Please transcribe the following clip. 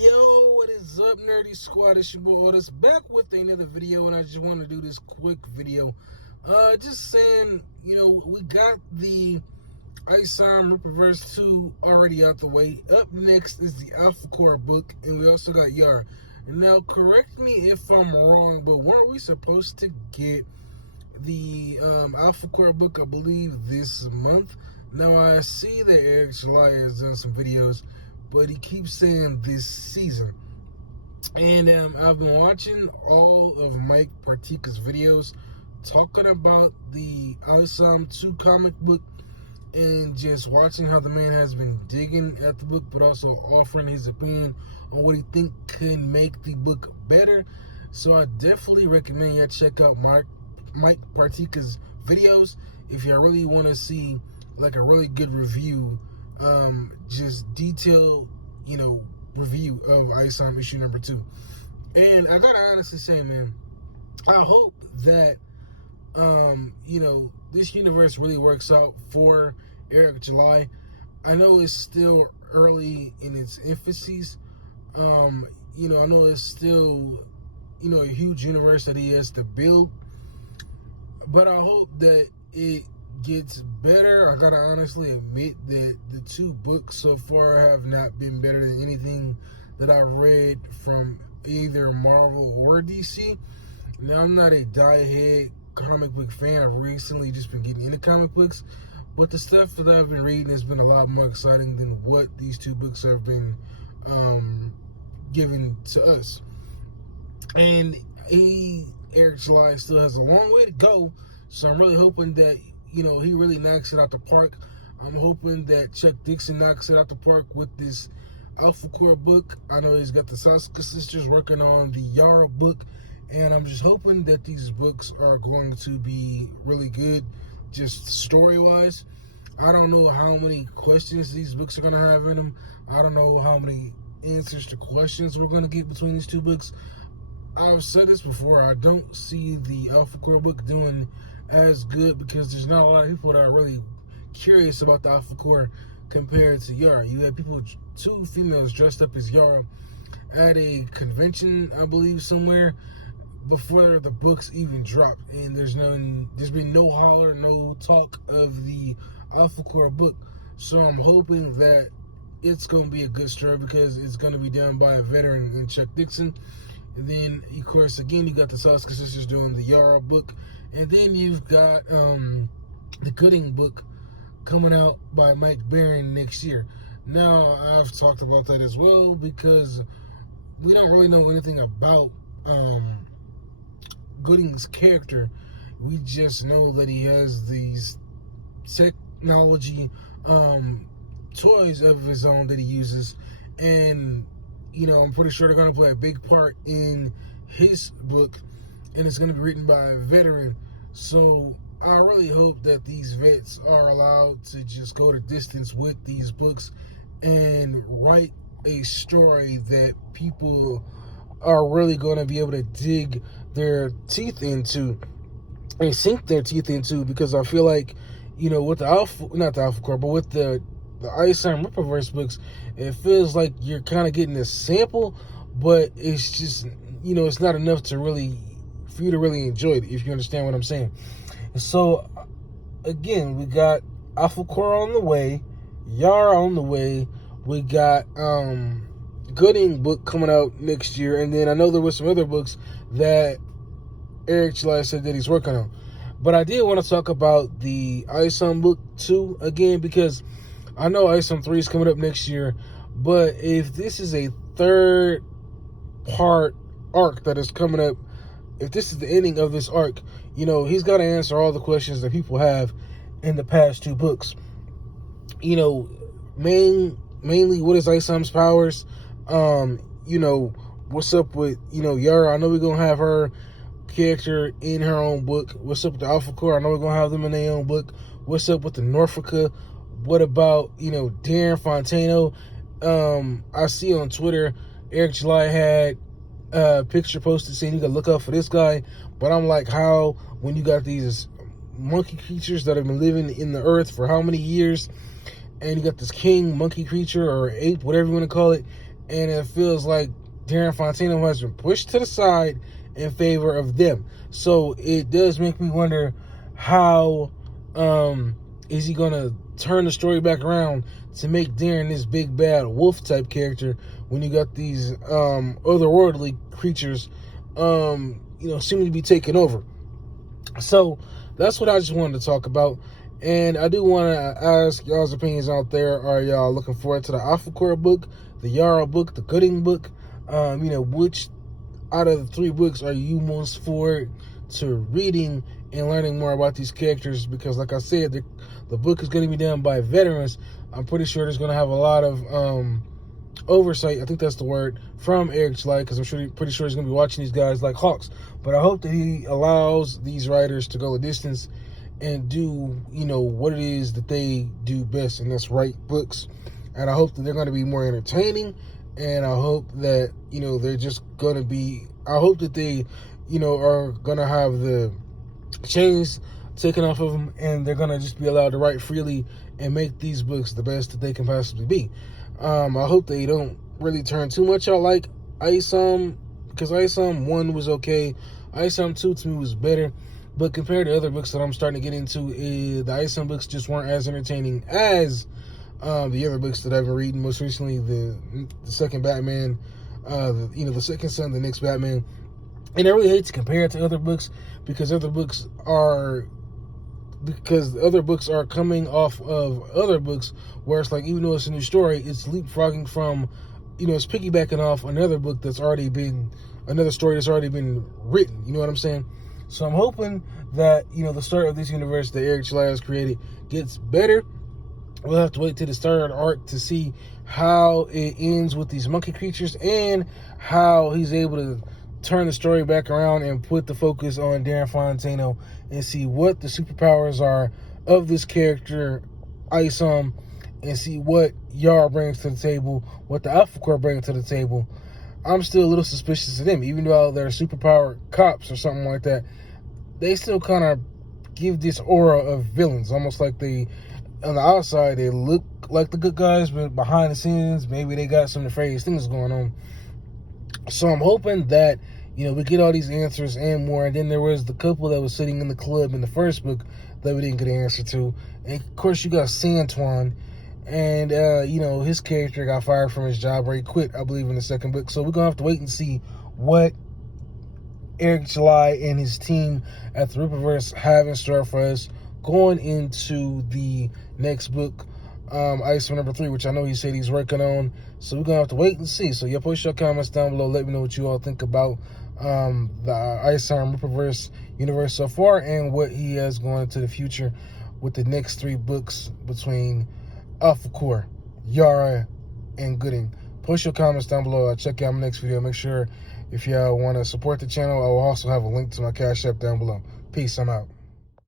Yo, what is up, Nerdy Squad? It's your boy Otis back with another video, and I just want to do this quick video. Just saying, we got the Isom Rippaverse 2 already out the way. Up next is the Alpha Core book, and we also got Yara. Now, correct me if I'm wrong, but weren't we supposed to get the Alpha Core book, I believe, this month? Now, I see that Eric July has done some videos, but he keeps saying this season. And I've been watching all of Mike Partika's videos talking about the Isom 2 comic book and just watching how the man has been digging at the book, but also offering his opinion on what he think can make the book better. So I definitely recommend you check out Mike Partika's videos if you really want to see like a really good review, just detailed, review of Isom issue number 2. And I gotta honestly say, man, I hope that this universe really works out for Eric July. I know it's still early in its infancies. I know it's still, a huge universe that he has to build. But I hope that it gets better. I gotta honestly admit that the 2 books so far have not been better than anything that I've read from either Marvel or DC. Now, I'm not a die-head comic book fan. I've recently just been getting into comic books, but the stuff that I've been reading has been a lot more exciting than what these 2 books have been given to us. And Eric July still has a long way to go, so I'm really hoping that he really knocks it out the park. I'm hoping that Chuck Dixon knocks it out the park with this Alpha Core book. I know he's got the Sasuke sisters working on the Yara book, and I'm just hoping that these books are going to be really good, just story-wise. I don't know how many questions these books are going to have in them. I don't know how many answers to questions we're going to get between these 2 books. I've said this before, I don't see the Alpha Core book doing as good because there's not a lot of people that are really curious about the Alpha Core compared to Yara. You had 2 females dressed up as Yara at a convention, I believe, somewhere before the books even dropped, and there's been no holler, no talk of the Alpha Core book. So I'm hoping that it's going to be a good story because it's going to be done by a veteran in Chuck Dixon. And then, of course, again, you got the Sasuke sisters doing the Yara book. And then you've got the Gooding book coming out by Mike Baron next year. Now, I've talked about that as well because we don't really know anything about Gooding's character. We just know that he has these technology toys of his own that he uses. And I'm pretty sure they're going to play a big part in his book, and it's going to be written by a veteran. So I really hope that these vets are allowed to just go the distance with these books and write a story that people are really going to be able to dig their teeth into and sink their teeth into, because I feel like, with the not the Alpha Core, but with the Isom Rippaverse books, it feels like you're kind of getting a sample, but it's just, it's not enough for you to really enjoy it, if you understand what I'm saying. So, again, we got Alpha Core on the way, Yara on the way, we got Gooding book coming out next year, and then I know there was some other books that Eric July said that he's working on. But I did want to talk about the Isom book 2 again, because I know Isom 3 is coming up next year, but if this is a 3rd part arc that is coming up, if this is the ending of this arc, he's got to answer all the questions that people have in the past 2 books. Mainly, what is Isom's powers? What's up with, Yara? I know we're going to have her character in her own book. What's up with the Alpha Core? I know we're going to have them in their own book. What's up with the Norfolka? What about, Darren Fontano? I see on Twitter, Eric July had a picture posted saying you got to look out for this guy. But I'm like, how, when you got these monkey creatures that have been living in the earth for how many years, and you got this king monkey creature or ape, whatever you want to call it, and it feels like Darren Fontano has been pushed to the side in favor of them. So it does make me wonder how is he gonna turn the story back around to make Darren this big bad wolf type character when you got these otherworldly creatures seeming to be taking over. So that's what I just wanted to talk about. And I do want to ask y'all's opinions out there. Are y'all looking forward to the AlphaCore book, the Yara book, the Gooding book? Which out of the 3 books are you most forward to reading and learning more about these characters? Because like I said, the book is going to be done by veterans. I'm pretty sure there's going to have a lot of oversight, I think that's the word, from Eric July, because I'm pretty sure he's going to be watching these guys like hawks. But I hope that he allows these writers to go the distance and do, what it is that they do best, and that's write books. And I hope that they're going to be more entertaining, and I hope that, they're just going to be, I hope that they, are going to have the chains taken off of them, and they're going to just be allowed to write freely and make these books the best that they can possibly be. I hope they don't really turn too much out like ISOM, because ISOM 1 was okay. ISOM 2 to me was better. But compared to other books that I'm starting to get into, the ISOM books just weren't as entertaining as the other books that I've been reading. Most recently, the second Batman, the second son, the next Batman. And I really hate to compare it to other books because other books are coming off of other books where it's like, even though it's a new story, it's leapfrogging from, it's piggybacking off another book that's already been, another story that's already been written. You know what I'm saying? So I'm hoping that, the start of this universe that Eric July has created gets better. We'll have to wait till the start of the arc to see how it ends with these monkey creatures and how he's able to turn the story back around and put the focus on Darren Fontano and see what the superpowers are of this character, Isom, and see what Yara brings to the table, what the AlphaCore brings to the table. I'm still a little suspicious of them, even though they're superpowered cops or something like that. They still kind of give this aura of villains, almost like they, on the outside, they look like the good guys, but behind the scenes, maybe they got some nefarious things going on. So I'm hoping that, we get all these answers and more. And then there was the couple that was sitting in the club in the first book that we didn't get an answer to. And of course, you got Santuan. And, his character got fired from his job, or he quit, I believe, in the second book. So we're going to have to wait and see what Eric July and his team at the Rippaverse have in store for us going into the next book, ISO number 3, which I know he said he's working on. So we're going to have to wait and see. So yeah, post your comments down below. Let me know what you all think about the ISO Rippaverse universe so far and what he has going into the future with the next 3 books between AlphaCore, Yara, and Gooding. Post your comments down below. I'll check out my next video. Make sure if y'all want to support the channel, I will also have a link to my Cash App down below. Peace. I'm out.